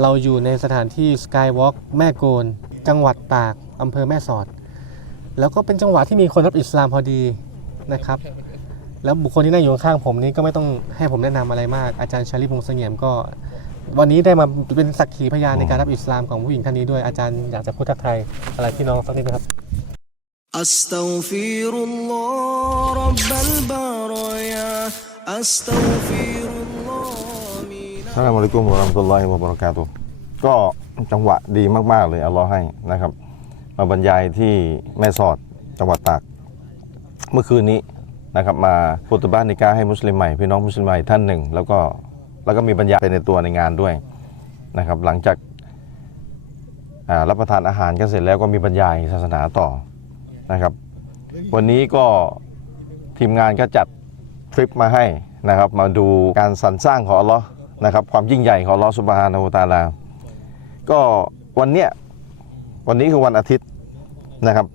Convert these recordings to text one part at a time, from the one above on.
เราอยู่ในสถานที่สกายวอล์กแม่โกน จังหวัดตากอำเภอแม่สอด แล้วก็เป็นจังหวะที่มีคนรับอิสลามพอดีนะครับ แล้วบุคคลที่นั่งอยู่ข้างๆผมนี้ก็ไม่ต้องให้ผมแนะนำอะไรมาก อาจารย์ชาลิพงษ์เสงี่ยมก็ วันนี้ได้มาเป็นสักขีพยานในการรับอิสลามของผู้หญิงท่านนี้ด้วยอาจารย์อยากจะพูดทักทายอะไรพี่น้องสักนิดนะครับ أستغفر الله رب البرايا أستغفر الله من อั สลามุอะลัยกุมวะราะห์มะตุลลอฮิวะบะเราะกาตุก็จังหวะดีมากๆเลยอัลลอฮ์ให้นะครับ มาบรรยายที่แม่สอดจังหวัดตาก เมื่อคืนนี้นะครับ มาฟุตบ้านนิกาให้มุสลิมใหม่พี่น้องมุสลิมใหม่ท่านหนึ่ง แล้วก็แล้วก็มีบรรยายไปในตัวในงานด้วยนะครับ หลังจากรับประทานอาหารกันเสร็จแล้วก็มีบรรยายศาสนาต่อนะครับ วันนี้ก็ทีมงานก็จัดทริปมาให้นะครับ มาดูการสรรสร้างของอัลลอฮ์ นะครับความยิ่งใหญ่ของลอสุบฮานาอูตาลา ก็วันเนี้ยวันนี้คือวันอาทิตย์นะครับ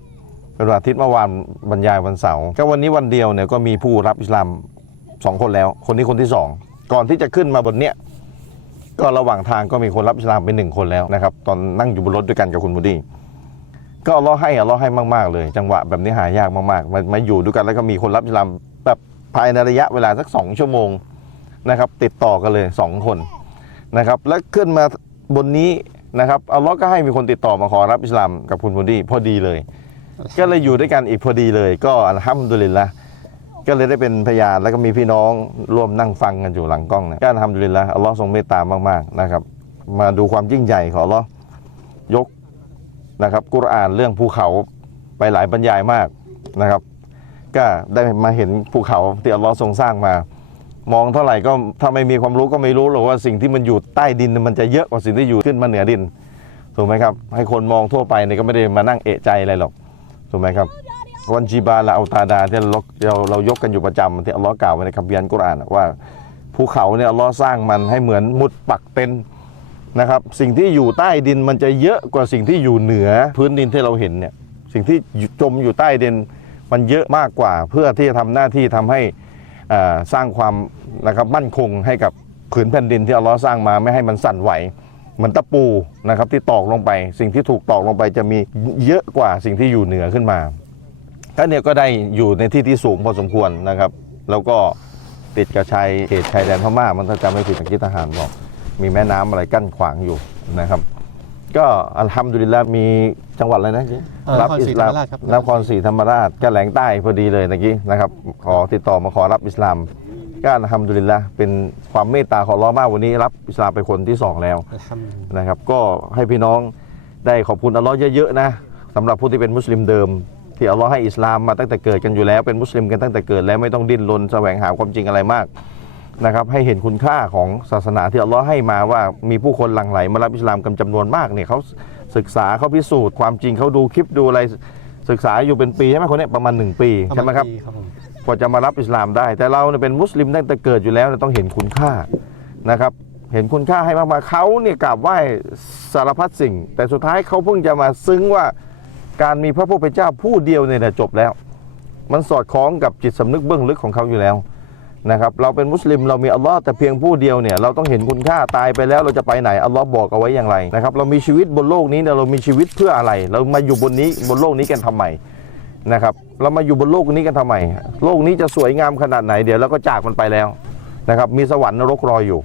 เป็นวันอาทิตย์เมื่อวานบรรยายวันเสาร์ก็วันนี้วันเดียวเนี่ยก็มีผู้รับอิสลามสองคนแล้ว คนนี้คนที่สองก่อนที่จะขึ้นมาบนเนี้ยก็ระหว่างทางก็มีคนรับอิสลามไปหนึ่งคนแล้วนะครับตอนนั่งอยู่บนรถด้วยกันกับคุณมูดี้ก็อัลลาะห์ให้อัลลาะห์ให้มากๆเลย จังหวะแบบนี้หายากมากๆมามาอยู่ด้วยกันแล้วก็มีคนรับอิสลามแบบภายในระยะเวลาสักสองชั่วโมง นะครับติดต่อกันเลยสองคนนะครับแล้วขึ้นมาบนนี้นะครับอัลเลาะห์ก็ให้มีคนติดต่อมาขอรับอิสลามกับคุณมูดีพอดีเลย ก็เลยอยู่ด้วยกันอีกพอดีเลย ก็อัลฮัมดุลิลละก็เลยได้เป็นพยานแล้วก็มีพี่น้องร่วมนั่งฟังกันอยู่หลังกล้องเนี่ยก็อัลฮัมดุลิลละอัลเลาะห์ทรงเมตตามากๆนะครับ มาดูความยิ่งใหญ่ของอัลเลาะห์ยกนะครับกุรอานเรื่องภูเขาไปหลายบรรยายมากนะครับ ก็ได้มาเห็นภูเขาที่อัลลอฮ์ทรงสร้างมา มองเท่าไหร่ก็ถ้าไม่มีความรู้ก็ไม่รู้หรอกว่าสิ่งที่มันอยู่ใต้ดินมันจะเยอะกว่าสิ่งที่อยู่ขึ้นมาเหนือดินถูกไหมครับ ให้คนมองทั่วไปเนี่ยก็ไม่ได้มานั่งเอะใจอะไรหรอกถูกไหมครับวันจีบาละอัลตาดาที่เราเราเรายกกันอยู่ประจำที่อัลลอฮ์กล่าวไว้ในคัมภีร์อัลกุรอานว่าภูเขาเนี่ยอัลลอฮ์สร้างมันให้เหมือนมุดปักเต็นนะครับสิ่งที่อยู่ใต้ดินมันจะเยอะกว่าสิ่งที่อยู่เหนือพื้นดินที่เราเห็นเนี่ยสิ่งที่จมอยู่ใต้ดินมันเยอะมากกว่า เพื่อที่จะทำหน้าที่ทำให้ สร้างความนะครับมั่นคงให้กับผืนแผ่นดินที่อัลลอฮ์สร้างมาไม่ให้มันสั่นไหวเหมือนตะปูนะครับที่ตอกลงไป สิ่งที่ถูกตอกลงไปจะมีเยอะกว่าสิ่งที่อยู่เหนือขึ้นมาก็เนี่ยก็ได้อยู่ในที่ที่สูงพอสมควรนะครับ แล้วก็ติดกับชายเขตชายแดนพม่ามันถ้าจำไม่ผิดทางที่ทหารบอก มีแม่น้ำอะไรกั้นขวางอยู่นะครับ ก็อัลฮัมดุลิลละมีจังหวัดอะไรนะเจ๊เอ่อนครศรีธรรมราชครับ นครศรีธรรมราชก็แหลงใต้พอดีเลยเมื่อกี้นะครับขอติดต่อมาขอรับอิสลามก็อัลฮัมดุลิลละเป็นความเมตตาของอัลเลอฮ์มากวันนี้รับอิสลามไปคนที่สองแล้ว อัลฮัมดุลิลลาห์นะครับก็ให้พี่น้องได้ขอบคุณอัลลอฮ์เยอะๆนะสำหรับผู้ที่เป็นมุสลิมเดิม ที่อัลลอฮ์ให้อิสลามมาตั้งแต่เกิดกันอยู่แล้วเป็นมุสลิมกันตั้งแต่เกิดแล้วไม่ต้องดิ้นรนแสวงหาความจริงอะไรมาก นะครับให้เห็นคุณค่าของศาสนาที่อัลลอฮ์ให้มาว่ามีผู้คนหลั่งไหลมารับอิสลามกันจำนวนมากเนี่ยเขาศึกษาเขาพิสูจน์ความจริงเขาดูคลิปดูอะไรศึกษาอยู่เป็นปีใช่ไหมคนเนี้ยประมาณหนึ่งปีใช่ไหมครับประาณปีครับผมกว่าจะมารับอิสลามได้ แต่เราเนี่ยเป็นมุสลิมตั้งแต่เกิดอยู่แล้วเนี่ยต้องเห็นคุณค่านะครับเห็นคุณค่าให้มากๆเขาเนี่ยกราบไหว้สารพัดสิ่ง แต่สุดท้ายเขาเพิ่งจะมาซึ้งว่าการมีพระผู้เป็นเจ้าผู้เดียวเนี่ยนะจบแล้ว มันสอดคล้องกับจิตสำนึกเบื้องลึกของเขาอยู่แล้ว นะครับเราเป็นมุสลิมเรามีอัลลอฮ์แต่เพียงผู้เดียวเนี่ยเราต้องเห็นคุณค่าตายไปแล้วเราจะไปไหนอัลลอฮ์บอกเอาไว้อย่างไรนะครับเรามีชีวิตบนโลกนี้เนี่ยเรามีชีวิตเพื่ออะไร เรามาอยู่บนนี้บนโลกนี้กันทำไมนะครับเรามาอยู่บนโลกนี้กันทำไม โลกนี้จะสวยงามขนาดไหนเดี๋ยวเราก็จากมันไปแล้วนะครับมีสวรรค์นรกรออยู่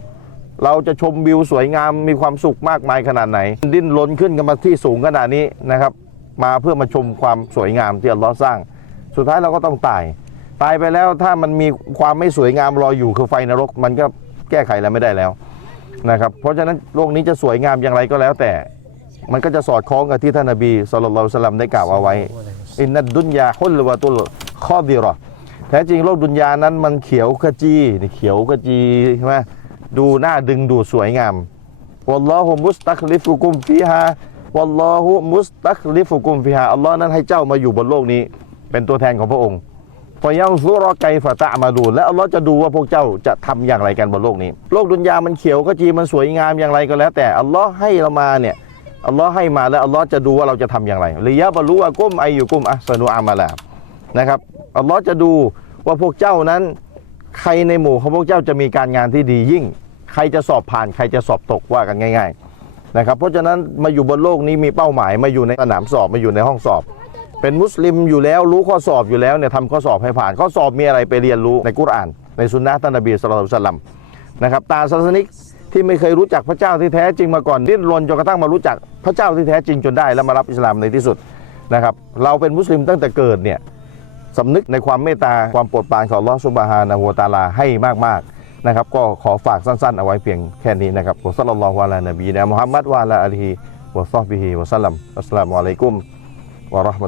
เราจะชมวิวสวยงามมีความสุขมากมายขนาดไหน ดิ้นรนขึ้นกันมาที่สูงขนาดนี้นะครับมาเพื่อมาชมความสวยงามที่อัลลอฮ์สร้าง สุดท้ายเราก็ต้องตาย ตายไปแล้วถ้ามันมีความไม่สวยงามรออยู่คือไฟนรก มันก็แก้ไขอะไรไม่ได้แล้วนะครับเพราะฉะนั้นโลกนี้จะสวยงามอย่างไรก็แล้ว แต่มันก็จะสอดคล้องกับที่ท่านนบีสุลต่านสลัมได้กล่าวเอาไว้อินนัดดุนยาฮุลวะตุลข้อดีรอแท้จริงโลกดุนยานั้นมันเขียวขจีเขียวขจีใช่ไหมดูหน้าดึงดูสวยงามวัลลอฮุมุสตักลิฟุกุมฟิฮาวัลลอฮุมุสตักลิฟุกุมฟิฮาอัลลอฮ์นั้นให้เจ้ามาอยู่บนโลกนี้ เป็นตัวแทนของพระองค์ ฟยังซุรอไกฟะตะมาดูและอัลลอฮ์จะดูว่าพวกเจ้าจะทำอย่างไรกันบนโลกนี้ โลกดุนยามันเขียวขจีมันสวยงามอย่างไรก็แล้ว แต่อัลลอฮ์ให้เรามาเนี่ยอัลลอฮ์ให้มาแล้วอัลลอฮ์จะดูว่าเราจะทำอย่างไรลียะบรรลุอากุมไออยู่กุมอัสนุอามาลานะครับอัลลอฮ์จะดูว่าพวกเจ้านั้น ใครในหมู่ของพวกเจ้าจะมีการงานที่ดียิ่ง ใครจะสอบผ่านใครจะสอบตกว่ากันง่าย ๆนะครับ เพราะฉะนั้นมาอยู่บนโลกนี้มีเป้าหมายมาอยู่ในสนามสอบมาอยู่ในห้องสอบ เป็นมุสลิมอยู่แล้วรู้ข้อสอบอยู่แล้วเนี่ยทำข้อสอบให้ผ่าน ข้อสอบมีอะไรไปเรียนรู้ในกุรอาน ในสุนนะท่านนบีสุลต่านสลัมนะครับตาศาสนิกที่ไม่เคยรู้จักพระเจ้าที่แท้จริงมาก่อนดิ้นรนจนกระทั่งมารู้จักพระเจ้าที่แท้จริงจนได้แล้วมารับอิสลามในที่สุดนะครับเราเป็นมุสลิมตั้งแต่เกิดเนี่ยสำนึกในความเมตตาความโปรดปรานของลอฮฺซุบฮานะฮูวตาลาให้มากๆนะครับก็ขอฝากสั้นๆ เอาไว้เพียงแค่นี้นะครับวะซัลลัลลอฮุอะลานบีนะมุฮัมมัดวะลาอาลีฮิวะซอฮบิฮิวะซัลลัมอัสสลามุอะลัยกุม วะเราะห์ม